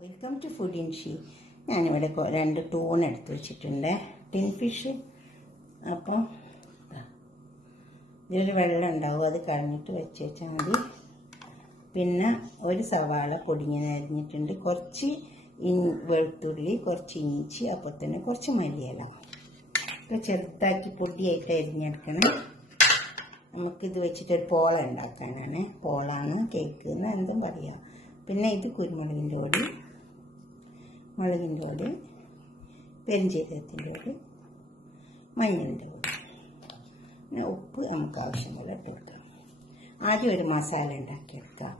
Welcome to food in she. ഞാനിവിടെ 2 tune എടുത്ത് വെച്ചിട്ടുണ്ട്, ടിൻ ഫിഷ്. അപ്പം ഇതിലൊരു വെള്ളം ഉണ്ടാവും, അത് കളഞ്ഞിട്ട് വെച്ചാൽ മതി. പിന്നെ ഒരു സവാള പൊടിഞ്ഞ് അരിഞ്ഞിട്ടുണ്ട്, കുറച്ച് വെളുത്തുള്ളി, കുറച്ച് ഇഞ്ചി, അപ്പോൾ തന്നെ കുറച്ച് മല്ലിയില ഒക്കെ ചെറുതാക്കി പൊടിയായിട്ട് അരിഞ്ഞെടുക്കണം. നമുക്കിത് വെച്ചിട്ടൊരു പോള ഉണ്ടാക്കാനാണ്. പോളാണ്, കേക്ക് എന്ന് എന്തും പറയാം. പിന്നെ ഇത് കുരുമുളകിൻ്റെ പൊടി, മുളകിൻ്റെ പൊടി, പെരിഞ്ചീരകത്തിൻ്റെ പൊടി, മഞ്ഞളിൻ്റെ പൊടി, പിന്നെ ഉപ്പ് നമുക്ക് ആവശ്യം പോലെ ഇട്ട് കൊടുക്കാം. ആദ്യം ഒരു മസാല ഉണ്ടാക്കിയെടുക്കാം.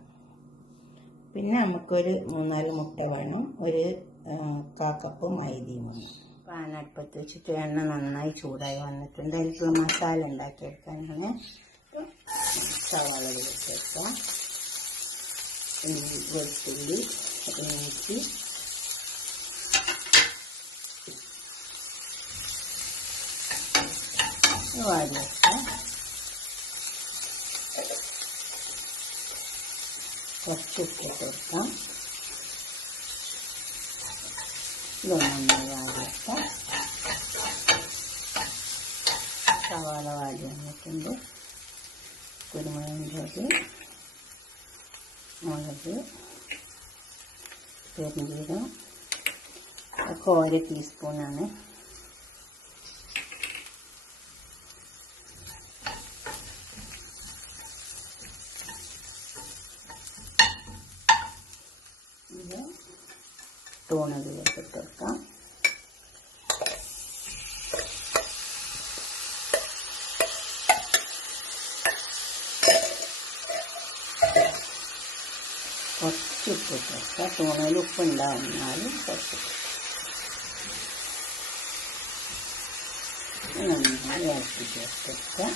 പിന്നെ നമുക്കൊരു 3-4 മുട്ട വേണം, ഒരു 1/4 കപ്പ് മൈദയും വേണം. പാൻ അടുപ്പത്ത് വെച്ചിട്ട് എണ്ണ നന്നായി ചൂടായി വന്നിട്ടുണ്ട്. എനിക്ക് മസാല ഉണ്ടാക്കിയെടുക്കാനാണ്. സവാള വെച്ചെടുക്കാം, വെളുത്തുള്ളി, ഇഞ്ചി, വാടി വെക്കാം. കുറച്ച് ഉപ്പിട്ട് കൊടുക്കാം. ഇതൊന്നും വാടി വെക്കാം. സവാള വാടി വന്നിട്ടുണ്ട്. കുരുമുളകിൻ്റെ പൊടി, മുളക്, പെരുംജീരകം ഒക്കെ 1 ടീസ്പൂണാണ്. ഇത് ടൂണിലേക്ക് ഇട്ട് വെക്കാം. കുറച്ച് ഉപ്പിട്ട് വെക്കാം. ടൂണയിൽ ഉപ്പുണ്ടാവുന്നാലും കുറച്ച് നന്നായി ഇറക്കി ചേർത്ത് വെക്കാം.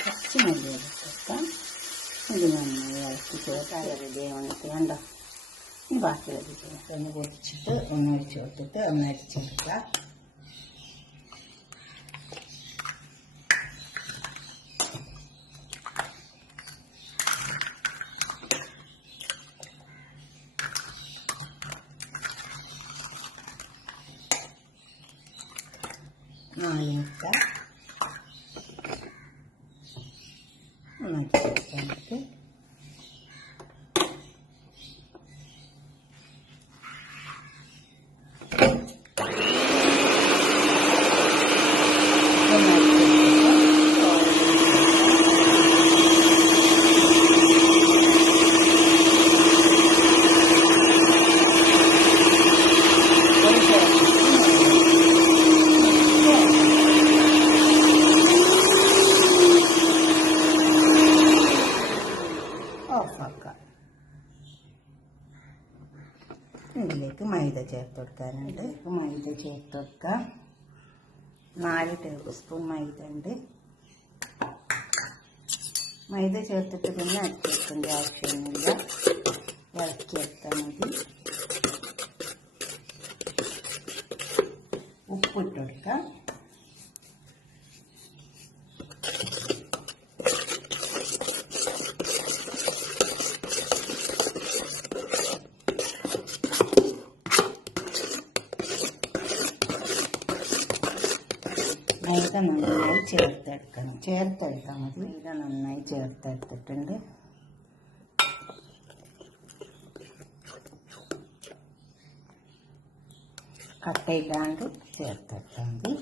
കുറച്ച് മല്ലിയില ഇട്ട് വെക്കാം. ഇത് നന്നായി ഇറക്കി ചേർത്ത് റെഡിയായി വന്നിട്ട് കണ്ടോ. ഇനി ബാക്കിയുള്ളത് ചേർത്ത് ഒന്ന് പൊടിച്ചിട്ട് ഒന്ന് ഒഴിച്ച് കൊടുത്തിട്ട് ഒന്ന് അരിച്ചെടുക്കാം. മുട്ട നമുക്ക് ഓഫാക്കാം. ഇതിലേക്ക് മൈദ ചേർത്ത് കൊടുക്കാനുണ്ട്. മൈദ ചേർത്ത് കൊടുക്കാം. 4 ടേബിൾ സ്പൂൺ മൈദ ഉണ്ട്. മൈദ ചേർത്തിട്ട് പിന്നെ അരച്ച് വെക്കേണ്ട ആവശ്യമൊന്നുമില്ല, ഇളക്കിയെടുത്താൽ മതി. ഉപ്പിട്ട് കൊടുക്കാം. മൈദ നന്നായി ചേർത്തെടുത്താൽ മതി. മൈദ നന്നായി ചേർത്തെടുത്തിട്ടുണ്ട്. കട്ടയില്ലാണ്ട് ചേർത്തെടുത്താൽ മതി.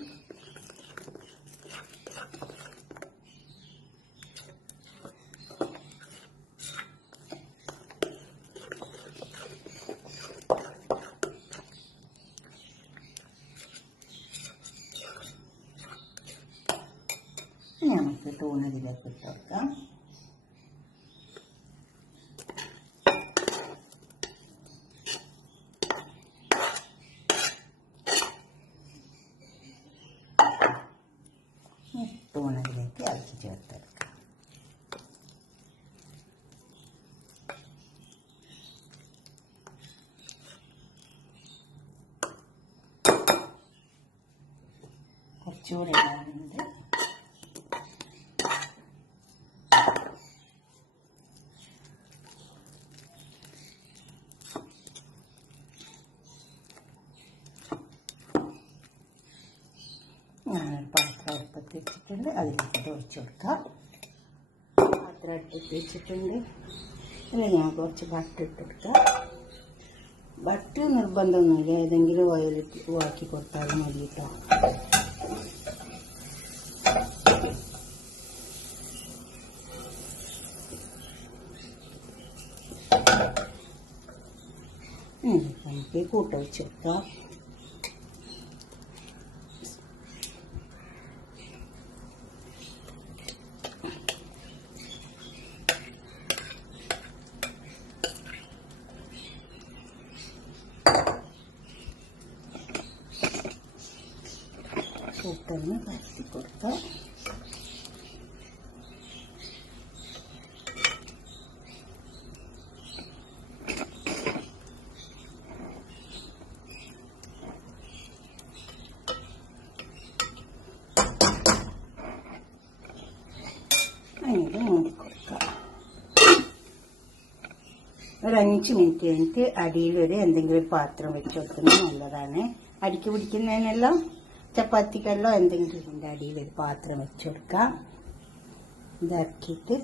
നമുക്ക് ടൂണിലേക്ക് ഇട്ട് വെക്കാം. ടൂണിലേക്ക് ഇറക്കി ചേർത്തെടുക്കാം. കുറച്ചുകൂടി ഇടാനുണ്ട്. ഞാനൊരു പാത്രം അടുപ്പത്ത് വെച്ചിട്ടുണ്ട്, അതിലേക്ക് ഒഴിച്ച് കൊടുക്കാം. പാത്രം അടുപ്പത്ത് വെച്ചിട്ടുണ്ട്. അതിൽ ഞാൻ കുറച്ച് ബട്ടർ ഇട്ട് കൊടുക്കാം. ബട്ടർ നിർബന്ധമൊന്നുമില്ല, ഏതെങ്കിലും ഓയിൽ ആക്കി കൊടുത്താലും മതി കേട്ടോ. നമുക്ക് കൂട്ട വെച്ച് കൊടുക്കാം. കൂട്ടൊന്ന് പരത്തി കൊടുക്കാം. അതിന് മൂടിക്കൊടുക്കാം. ഒരു 5 മിനിറ്റ് കഴിഞ്ഞിട്ട് അടിയിലൊരു എന്തെങ്കിലും ഒരു പാത്രം വെച്ച് കൊടുക്കുന്നത് നല്ലതാണ്. അടിക്ക് പിടിക്കുന്നതിനെല്ലാം ചപ്പാത്തിക്കെല്ലാം എന്തെങ്കിലും ഇതിൻ്റെ അടിയിലൊരു പാത്രം വെച്ച് കൊടുക്കാം. ഇതാക്കിയിട്ട്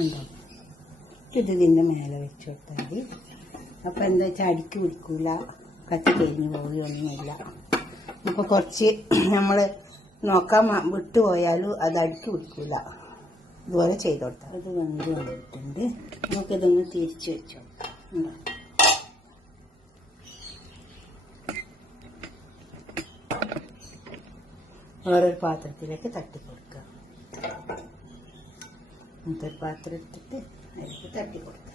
ഉണ്ടോ, ഇതിൻ്റെ മേലെ വെച്ച് കൊടുത്താൽ മതി. അപ്പം എന്താ വെച്ചാൽ അടിക്ക് പിടിക്കൂല, കത്തി കരിഞ്ഞ് പോവുകയൊന്നുമില്ല. ഇപ്പോൾ കുറച്ച് നമ്മൾ നോക്കാൻ വിട്ടുപോയാലും അത് അടിക്ക് പിടിക്കൂല. ഇതുപോലെ ചെയ്ത് കൊടുത്താൽ ഇത് വെന്ത് വന്നിട്ടുണ്ട്. നമുക്കിതൊന്ന് തിരിച്ച് വെച്ച് കൊടുക്കാം. വേറൊരു പാത്രത്തിലേക്ക് തട്ടിക്കൊടുക്കുക. ഇങ്ങനത്തെ ഒരു പാത്രം എടുത്തിട്ട് അതിലേക്ക് തട്ടിക്കൊടുക്കുക.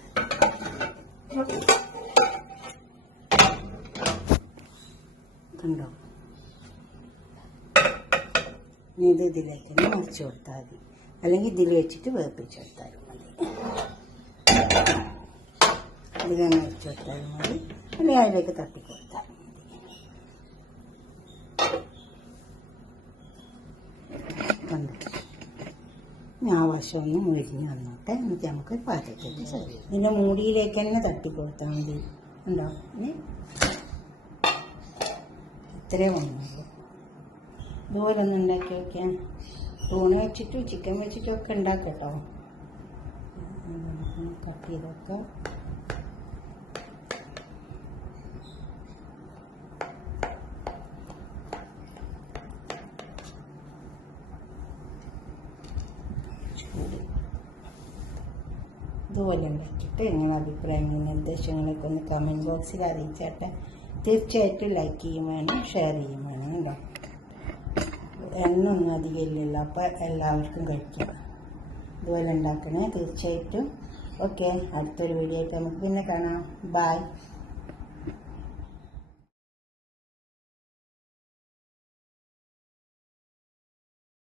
കണ്ടോ, ഇത് ഇതിലേക്ക് തന്നെ മുറിച്ച് കൊടുത്താൽ മതി, അല്ലെങ്കിൽ ഇതിൽ വെച്ചിട്ട് വേപ്പിച്ച് കൊടുത്താലും മതി. ഇതിലങ്ങനെ വെച്ച് കൊടുത്താലും മതി, അല്ലെങ്കിൽ അതിലേക്ക് തട്ടിക്കൊടുത്താൽ മതി. കണ്ടോ, ആ വശം ഒന്ന് മുരിഞ്ഞ് വന്നോട്ടെ. എന്നിട്ട് നമുക്ക് പാത്രത്തിൽ സെർവ് ചെയ്യാം. ഇതിൻ്റെ മൂടിയിലേക്ക് തന്നെ തട്ടിക്കൊടുത്താൽ മതി. ഉണ്ടോ, ഇത്രയും വന്നുള്ളൂ. ഇതുപോലെ ഒന്ന് ഉണ്ടാക്കി വയ്ക്കാം. തൂണ് വെച്ചിട്ടും ചിക്കൻ വെച്ചിട്ടും ഒക്കെ ഉണ്ടാക്കട്ടോ. കട്ട് ചെയ്ത് വെക്കാം. ഇതുപോലെ ഉണ്ടാക്കിയിട്ട് നിങ്ങളുടെ അഭിപ്രായങ്ങളും നിർദ്ദേശങ്ങളൊക്കെ ഒന്ന് കമൻറ്റ് ബോക്സിൽ അറിയിച്ചാട്ടെ. തീർച്ചയായിട്ടും ലൈക്ക് ചെയ്യും വേണം, ഷെയർ ചെയ്യും വേണം കേട്ടോ. എണ്ണൊന്നും അധികം ഇല്ലല്ലോ, അപ്പോൾ എല്ലാവർക്കും കഴിക്കാം. ഇതുപോലെ ഉണ്ടാക്കണേ തീർച്ചയായിട്ടും. ഓക്കെ, അടുത്തൊരു വീഡിയോ ആയിട്ട് നമുക്ക് പിന്നെ കാണാം. ബൈ.